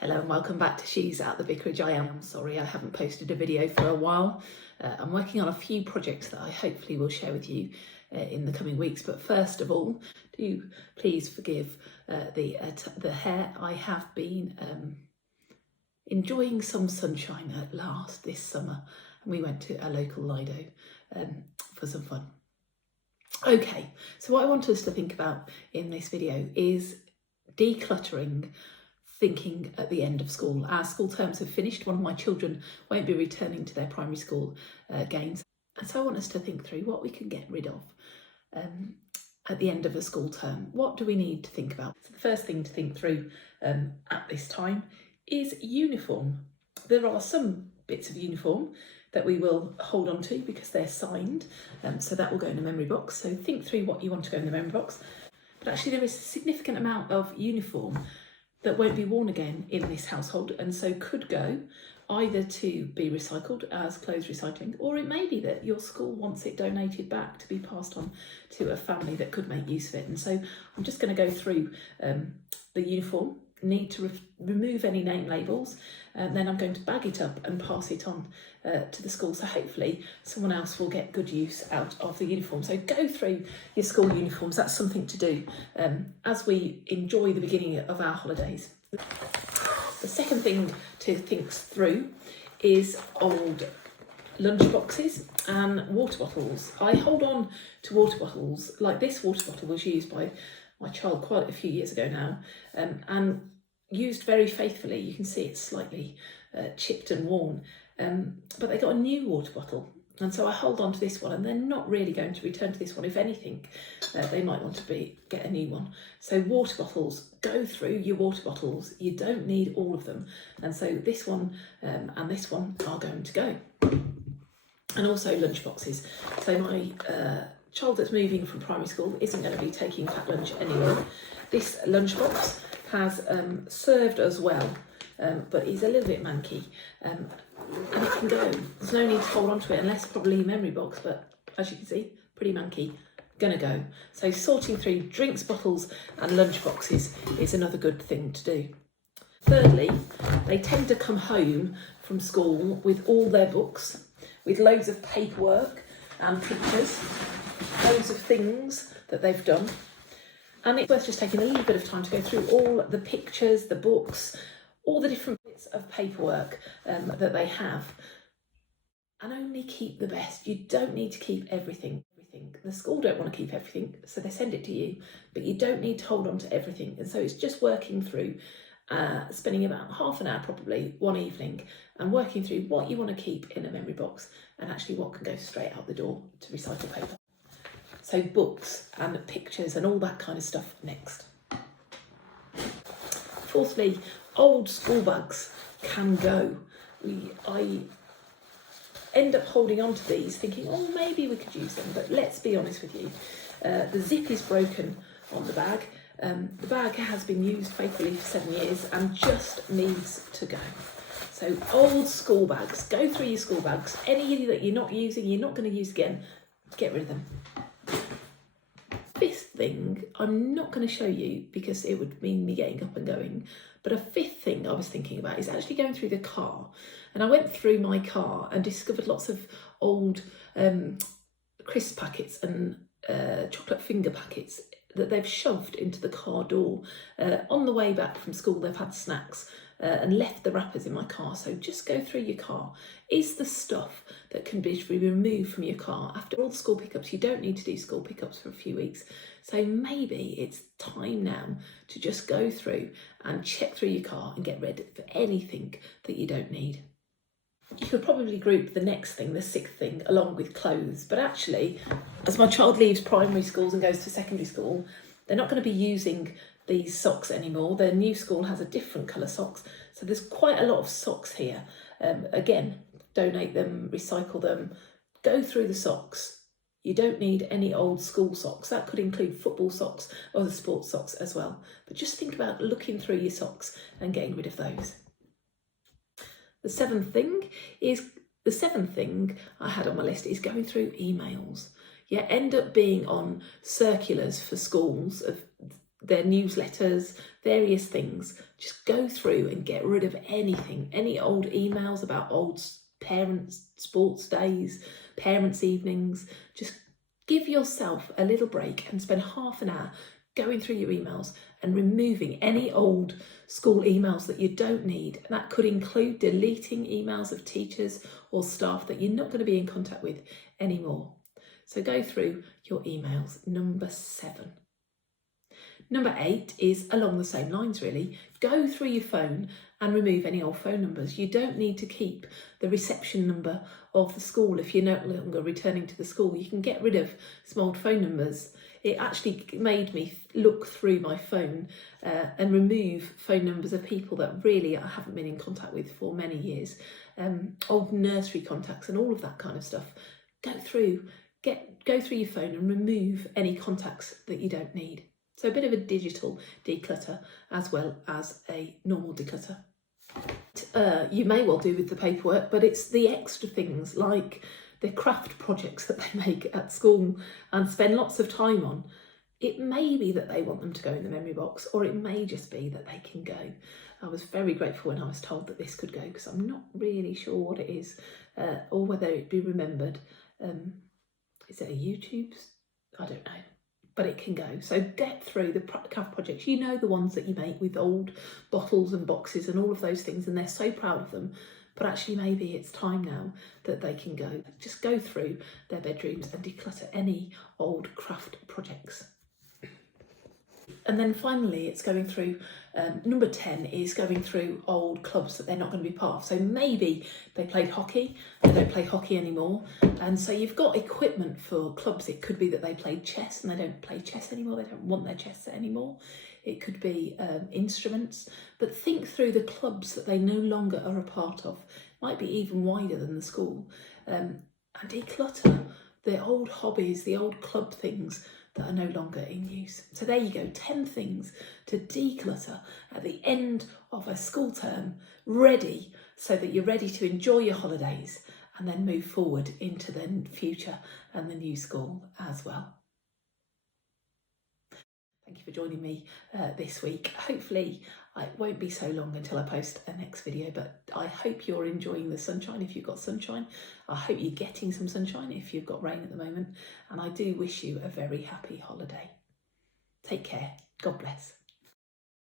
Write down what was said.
Hello and welcome back to She's at the Vicarage. I am sorry I haven't posted a video for a while. I'm working on a few projects that I hopefully will share with you in the coming weeks. But first of all, do please forgive the hair. I have been enjoying some sunshine at last this summer, and we went to a local Lido for some fun. Okay, so what I want us to think about in this video is decluttering, thinking at the end of school. Our school terms have finished. One of my children won't be returning to their primary school games. And so I want us to think through what we can get rid of at the end of a school term. What do we need to think about? So the first thing to think through at this time is uniform. There are some bits of uniform that we will hold on to because they're signed. So that will go in a memory box. So think through what you want to go in the memory box. But actually there is a significant amount of uniform that won't be worn again in this household, and so could go either to be recycled as clothes recycling, or it may be that your school wants it donated back to be passed on to a family that could make use of it. And so I'm just going to go through the uniform, need to remove any name labels, and then I'm going to bag it up and pass it on to the school. So hopefully someone else will get good use out of the uniform. So go through your school uniforms. That's something to do as we enjoy the beginning of our holidays. The second thing to think through is old lunch boxes and water bottles. I hold on to water bottles. Like this water bottle was used by my child quite a few years ago now, and used very faithfully. You can see it's slightly chipped and worn, but they got a new water bottle, and so I hold on to this one, and they're not really going to return to this one. If anything, they might want to get a new one. So water bottles, go through your water bottles. You don't need all of them, and so this one and this one are going to go. And also lunch boxes. So my child that's moving from primary school isn't going to be taking packed lunch anywhere. This lunchbox has served us well, but is a little bit manky, and it can go. There's no need to hold on to it unless probably memory box, but as you can see, pretty manky, gonna go. So sorting through drinks bottles and lunch boxes is another good thing to do. Thirdly, they tend to come home from school with all their books, with loads of paperwork and pictures, loads of things that they've done. And it's worth just taking a little bit of time to go through all the pictures, the books, all the different bits of paperwork that they have. And only keep the best. You don't need to keep everything. The school don't want to keep everything, so they send it to you, but you don't need to hold on to everything. And so it's just working through, spending about half an hour probably one evening and working through what you want to keep in a memory box and actually what can go straight out the door to recycle paper. So books and pictures and all that kind of stuff next. Fourthly, old school bags can go. I end up holding on to these thinking, oh, maybe we could use them, but let's be honest with you. The zip is broken on the bag. The bag has been used faithfully for 7 years and just needs to go. So old school bags, go through your school bags. Any that you're not using, you're not going to use again, get rid of them. Fifth thing, I'm not going to show you because it would mean me getting up and going, but a fifth thing I was thinking about is actually going through the car. And I went through my car and discovered lots of old crisp packets and chocolate finger packets that they've shoved into the car door. On the way back from school, they've had snacks and left the wrappers in my car. So just go through your car. Is the stuff that can be removed from your car after all the school pickups? You don't need to do school pickups for a few weeks. So maybe it's time now to just go through and check through your car and get rid of anything that you don't need. You could probably group the next thing, the sixth thing, along with clothes. But actually, as my child leaves primary schools and goes to secondary school, they're not going to be using these socks anymore. Their new school has a different colour socks. So there's quite a lot of socks here. Again, donate them, recycle them, go through the socks. You don't need any old school socks. That could include football socks or the sports socks as well. But just think about looking through your socks and getting rid of those. The seventh thing I had on my list is going through emails. Yeah, end up being on circulars for schools of their newsletters, various things. Just go through and get rid of anything, any old emails about old parents' sports days, parents' evenings. Just give yourself a little break and spend half an hour going through your emails and removing any old school emails that you don't need. And that could include deleting emails of teachers or staff that you're not going to be in contact with anymore. So go through your emails. Number 7. Number 8 is along the same lines, really. Go through your phone and remove any old phone numbers. You don't need to keep the reception number of the school if you're no longer returning to the school. You can get rid of some old phone numbers. It actually made me look through my phone and remove phone numbers of people that really I haven't been in contact with for many years. Old nursery contacts and all of that kind of stuff. Go through your phone and remove any contacts that you don't need. So a bit of a digital declutter as well as a normal declutter. You may well do with the paperwork, but it's the extra things like the craft projects that they make at school and spend lots of time on. It may be that they want them to go in the memory box, or it may just be that they can go. I was very grateful when I was told that this could go, because I'm not really sure what it is or whether it be remembered. Is it a YouTube's? I don't know. But it can go. So get through the craft projects. You know, the ones that you make with old bottles and boxes and all of those things, and they're so proud of them. But actually maybe it's time now that they can go. Just go through their bedrooms and declutter any old craft projects. And then finally, it's going through, number 10 is going through old clubs that they're not going to be part of. So maybe they played hockey, they don't play hockey anymore. And so you've got equipment for clubs. It could be that they played chess and they don't play chess anymore. They don't want their chess set anymore. It could be instruments. But think through the clubs that they no longer are a part of. Might be even wider than the school. And declutter the old hobbies, the old club things that are no longer in use. So there you go, 10 things to declutter at the end of a school term, ready so that you're ready to enjoy your holidays and then move forward into the future and the new school as well. Thank you for joining me this week. Hopefully it won't be so long until I post a next video, but I hope you're enjoying the sunshine if you've got sunshine. I hope you're getting some sunshine if you've got rain at the moment. And I do wish you a very happy holiday. Take care. God bless.